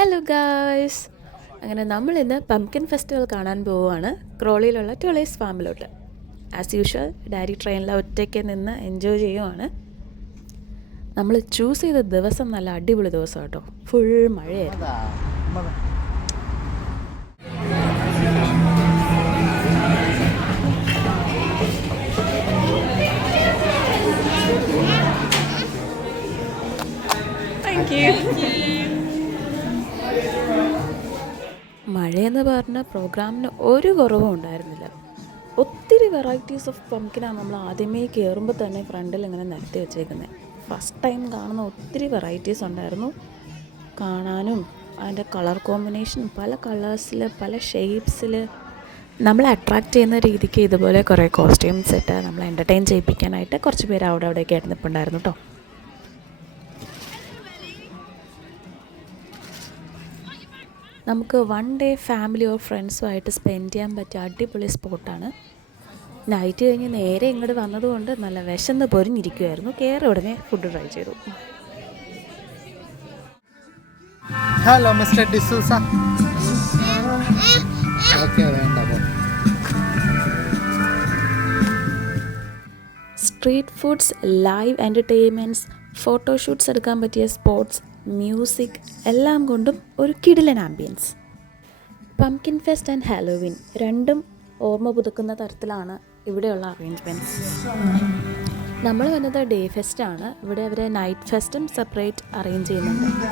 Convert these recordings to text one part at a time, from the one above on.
Hello guys, അങ്ങനെ നമ്മളിന്ന് pumpkin festival കാണാൻ പോവുകയാണ് ക്രോളിയിലുള്ള ടൊളേസ് ഫാമിലോട്ട്. ആസ് യൂഷ്വൽ ഡാഡി ട്രെയിനിൽ ഒറ്റയ്ക്ക് നിന്ന് എൻജോയ് ചെയ്യുവാണ്. നമ്മൾ ചൂസ് ചെയ്ത ദിവസം നല്ല അടിപൊളി ദിവസം കേട്ടോ. ഫുൾ മഴയായിരുന്നു. Thank you. മഴയെന്ന് പറഞ്ഞ പ്രോഗ്രാമിന് ഒരു കുറവും ഉണ്ടായിരുന്നില്ല. ഒത്തിരി വെറൈറ്റീസ് ഓഫ് പംകിനാണ് നമ്മൾ ആദ്യമേ കയറുമ്പോൾ തന്നെ ഫ്രണ്ടിൽ ഇങ്ങനെ നിരത്തി വെച്ചേക്കുന്നത്. ഫസ്റ്റ് ടൈം കാണുന്ന ഒത്തിരി വെറൈറ്റീസ് ഉണ്ടായിരുന്നു കാണാനും. അതിൻ്റെ കളർ കോമ്പിനേഷൻ പല കളേഴ്സിൽ പല ഷേപ്സിൽ നമ്മളെ അട്രാക്റ്റ് ചെയ്യുന്ന രീതിക്ക് ഇതുപോലെ കുറേ കോസ്റ്റ്യൂംസ് ഇട്ട് നമ്മളെ എൻ്റർടൈൻ ചെയ്യിപ്പിക്കാനായിട്ട് കുറച്ച് പേര് അവിടെയൊക്കെ ആയിട്ട് നിൽപ്പുണ്ടായിരുന്നു കേട്ടോ. നമുക്ക് വൺ ഡേ ഫാമിലി ഓർ ഫ്രണ്ട്സുമായിട്ട് സ്പെൻഡ് ചെയ്യാൻ പറ്റിയ അടിപൊളി സ്പോട്ടാണ്. നൈറ്റ് കഴിഞ്ഞ് നേരെ ഇങ്ങോട്ട് വന്നതുകൊണ്ട് നല്ല വിശന്ന് പൊരിഞ്ഞിരിക്കുമായിരുന്നു. കയറി ഉടനെ ഫുഡ് ട്രൈ ചെയ്തു. Hello mister D'Souza. ഓക്കേ, വേണ്ട. Street foods, live entertainments, photoshoots എടുക്കാൻ പറ്റിയ സ്പോട്സ്, മ്യൂസിക് എല്ലാം കൊണ്ടും ഒരു കിടിലൻ ambience. Pumpkin fest and Halloween രണ്ടും ഓർമ്മ പുതുക്കുന്ന തരത്തിലാണ് ഇവിടെയുള്ള അറേഞ്ച്മെൻറ്റ്സ്. നമ്മൾ വന്നത് ഡേ ഫെസ്റ്റാണ്. ഇവിടെ അവർ നൈറ്റ് ഫെസ്റ്റും സെപ്പറേറ്റ് അറേഞ്ച് ചെയ്യുന്നുണ്ട്.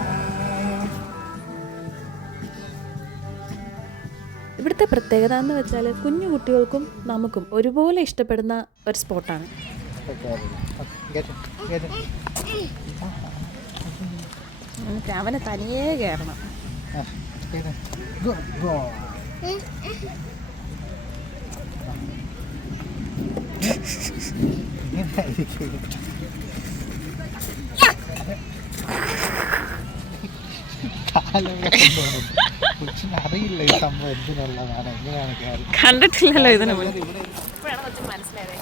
ഇവിടുത്തെ പ്രത്യേകത എന്ന് വെച്ചാൽ കുഞ്ഞു കുട്ടികൾക്കും നമുക്കും ഒരുപോലെ ഇഷ്ടപ്പെടുന്ന ഒരു സ്പോട്ടാണ്. അവനെ തനിയേ കയറണം. അറിയില്ല ഈ സംഭവം എന്തിനുള്ളതാണ്, എങ്ങനെയാണ് കണ്ടിട്ടില്ലല്ലോ ഇതിന് മനസ്സിലായത്.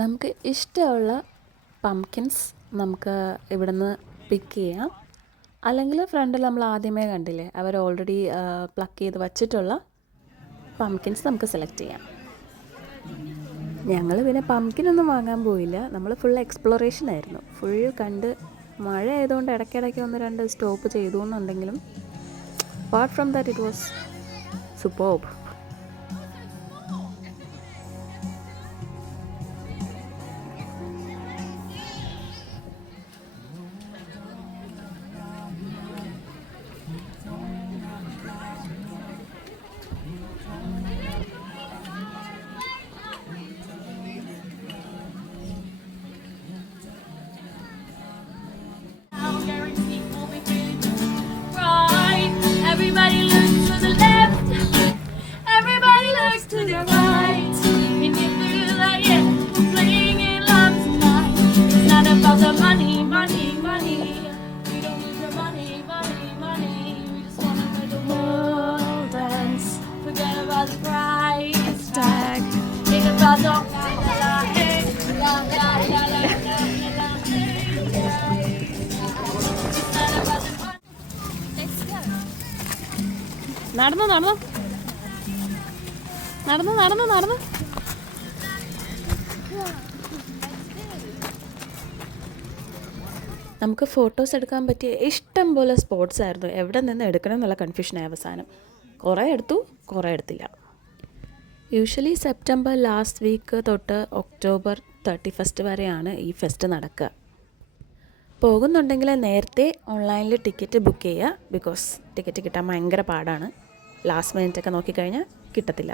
നമുക്ക് ഇഷ്ടമുള്ള പംകിൻസ് നമുക്ക് ഇവിടുന്ന് പിക്ക് ചെയ്യാം. അല്ലെങ്കിൽ ഫ്രണ്ടിൽ നമ്മൾ ആദ്യമേ കണ്ടില്ലേ, അവർ ഓൾറെഡി പ്ലക്ക് ചെയ്ത് വച്ചിട്ടുള്ള പംകിൻസ് നമുക്ക് സെലക്ട് ചെയ്യാം. ഞങ്ങൾ പിന്നെ പംകിനൊന്നും വാങ്ങാൻ പോയില്ല. നമ്മൾ ഫുൾ എക്സ്പ്ലോറേഷൻ ആയിരുന്നു. ഫുൾ കണ്ട് മഴ ആയതുകൊണ്ട് ഇടയ്ക്കിടയ്ക്ക് 1-2 സ്റ്റോപ്പ് ചെയ്തു എന്നുണ്ടെങ്കിലും apart from that it was superb. Everybody looks to the left, everybody looks to the right, and you feel like, yeah, we're playing in love tonight. It's not about the money, money, money. We don't need the money, money, money. We just wanna make the world dance. Forget about the price tag. Think about the la la la, hey, la la la la la la, hey, yeah. It's not about the money. Let's go. നടന്നു നടന്നു നടന്നു നടന്നു നടന്നു നമുക്ക് photos എടുക്കാൻ പറ്റിയ ഇഷ്ടം പോലെ സ്പോട്ട്സ് ആയിരുന്നു. എവിടെ നിന്ന് എടുക്കണം എന്നുള്ള കൺഫ്യൂഷനായി അവസാനം. കുറേ എടുത്തു, കുറേ എടുത്തില്ല. യൂഷ്വലി സെപ്റ്റംബർ ലാസ്റ്റ് വീക്ക് തൊട്ട് ഒക്ടോബർ 31 വരെയാണ് ഈ ഫെസ്റ്റ് നടക്കുക. പോകുന്നുണ്ടെങ്കിൽ നേരത്തെ ഓൺലൈനിൽ ടിക്കറ്റ് ബുക്ക് ചെയ്യുക. ബിക്കോസ് ടിക്കറ്റ് കിട്ടാൻ ഭയങ്കര പാടാണ്. ലാസ്റ്റ് മിനിറ്റൊക്കെ നോക്കിക്കഴിഞ്ഞാൽ കിട്ടത്തില്ല.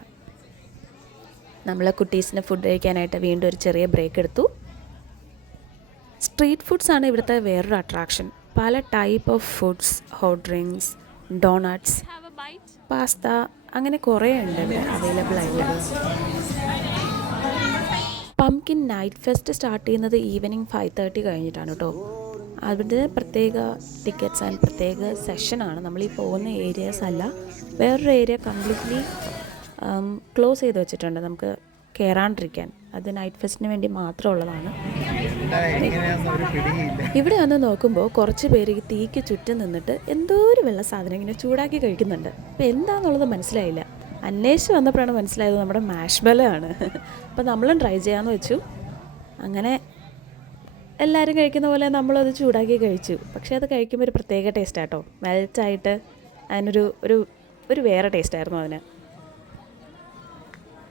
നമ്മൾ കുട്ടീസിന് ഫുഡ് കഴിക്കാനായിട്ട് വീണ്ടും ഒരു ചെറിയ ബ്രേക്ക് എടുത്തു. സ്ട്രീറ്റ് ഫുഡ്സാണ് ഇവിടുത്തെ വേറൊരു അട്രാക്ഷൻ. പല type of foods, hot drinks, doughnuts, pasta, അങ്ങനെ കുറേ ഉണ്ട് ഇവിടെ അവൈലബിൾ ആയിട്ടുള്ളത്. പംകിൻ നൈറ്റ് ഫെസ്റ്റ് സ്റ്റാർട്ട് ചെയ്യുന്നത് ഈവനിങ് 5:30 കഴിഞ്ഞിട്ടാണ് കേട്ടോ. അവിടെ പ്രത്യേക ടിക്കറ്റ്സ് ആൻഡ് പ്രത്യേക സെഷനാണ്. നമ്മളീ പോകുന്ന ഏരിയാസ് അല്ല, വേറൊരു ഏരിയ കംപ്ലീറ്റ്ലി ക്ലോസ് ചെയ്ത് വെച്ചിട്ടുണ്ട്. നമുക്ക് കയറാണ്ടിരിക്കാൻ. അത് നൈറ്റ് ഫെസ്റ്റിന് വേണ്ടി മാത്രമുള്ളതാണ്. എങ്ങനെയാണെന്ന് ഒരു പിടിയില്ല. ഇവിടെ വന്ന് നോക്കുമ്പോൾ കുറച്ച് പേര് ഈ തീക്ക് ചുറ്റും നിന്നിട്ട് എന്തോ ഒരു വെള്ള സാധനം ഇങ്ങനെ ചൂടാക്കി കഴിക്കുന്നുണ്ട്. അപ്പോൾ എന്താണെന്നുള്ളത് മനസ്സിലായില്ല. അന്വേഷിച്ച് വന്നപ്പോഴാണ് മനസ്സിലായത് നമ്മുടെ മാഷ്മെല്ലോ ആണ്. അപ്പോൾ നമ്മളും ട്രൈ ചെയ്യാമെന്ന് വെച്ചു. അങ്ങനെ എല്ലാവരും കഴിക്കുന്ന പോലെ നമ്മളത് ചൂടാക്കി കഴിച്ചു. പക്ഷേ അത് കഴിക്കുമ്പോൾ ഒരു പ്രത്യേക ടേസ്റ്റാട്ടോ. മെൽറ്റായിട്ട് അതിനൊരു ഒരു വേറെ ടേസ്റ്റായിരുന്നു അതിന്.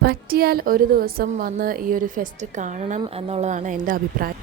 പറ്റിയാൽ ഒരു ദിവസം വന്ന് ഈ ഒരു ഫെസ്റ്റ് കാണണം എന്നുള്ളതാണ് എൻ്റെ അഭിപ്രായം.